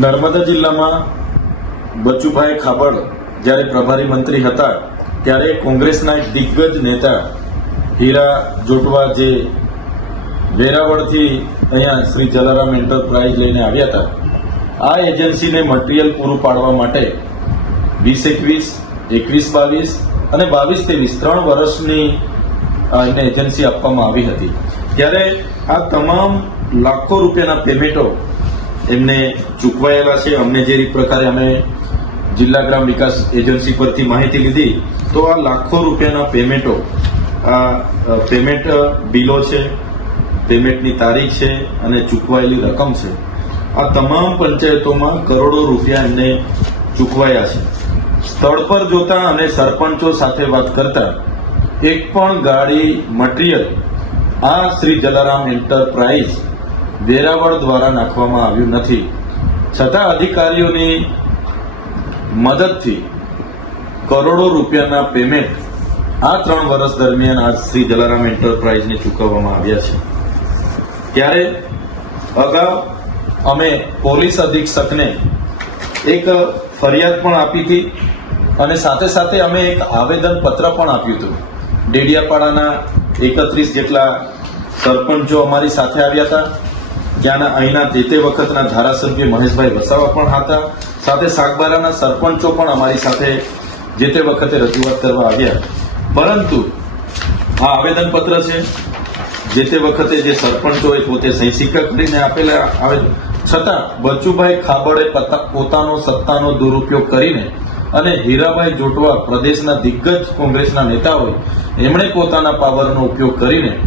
નર્મદા જિલ્લામાં બચુભાઈ ખાબડ જ્યારે પ્રભારી મંત્રી હતા ત્યારે કોંગ્રેસના એક દિગ્ગજ નેતા હીરા જોટવા જે વેરાવળથી અહીંયા શ્રી જલારામ એન્ટરપ્રાઇઝ લઈને આવ્યા હતા, આ એજન્સીને મટીરીયલ પૂરું પાડવા માટે 2021, 21-22 અને 22-23 3 વર્ષની એને એજન્સી આપવામાં આવી હતી। ત્યારે આ તમામ લાખો રૂપિયાના પેમેન્ટો એમને ચૂકવાયેલા છે। અમને જે પ્રકારે અમે જિલ્લા ગ્રામ વિકાસ એજન્સી પરથી માહિતી લીધી તો આ લાખો રૂપિયાના પેમેન્ટો, આ પેમેન્ટ બિલો છે, પેમેન્ટની તારીખ છે અને ચૂકવાયેલી રકમ છે। આ તમામ પંચાયતોમાં કરોડો રૂપિયા એમને ચૂકવાયા છે। સ્થળ પર જોતા અને સરપંચો સાથે વાત કરતા એક પણ ગાડી મટીરીયલ આ શ્રી જલારામ એન્ટરપ્રાઇઝ વેરાવળ દ્વારા નાખવામાં આવ્યું નથી, છતાં અધિકારીઓની મદદથી કરોડો રૂપિયાના પેમેન્ટ આ 3 વર્ષ દરમિયાન આ શ્રી જલારામ એન્ટરપ્રાઇઝને ચૂકવવામાં આવ્યા છે। ત્યારે અગાઉ અમે પોલીસ અધિક્ષકને એક ફરિયાદ પણ આપી હતી અને સાથે સાથે અમે એક આવેદન પત્ર પણ આપ્યું હતું। ડેડિયાપાડાના 31 જેટલા સરપંચો અમારી સાથે આવ્યા હતા, ત્યાંના અહીંના તે વખતના ધારાસભ્ય મહેશભાઈ વસાવા પણ હતા, સાથે સાગબારાના સરપંચો પણ અમારી સાથે જે તે વખતે રજૂઆત કરવા આવ્યા। પરંતુ આ આવેદનપત્ર છે, જે તે વખતે જે સરપંચોએ પોતે સહી સિક્કા કરીને આપેલા આવેદન, છતાં બચુભાઈ ખાબડે પોતાનો સત્તાનો દુરુપયોગ કરીને અને હીરાભાઈ જોટવા પ્રદેશના દિગ્ગજ કોંગ્રેસના નેતા હોય, એમણે પોતાના પાવરનો ઉપયોગ કરીને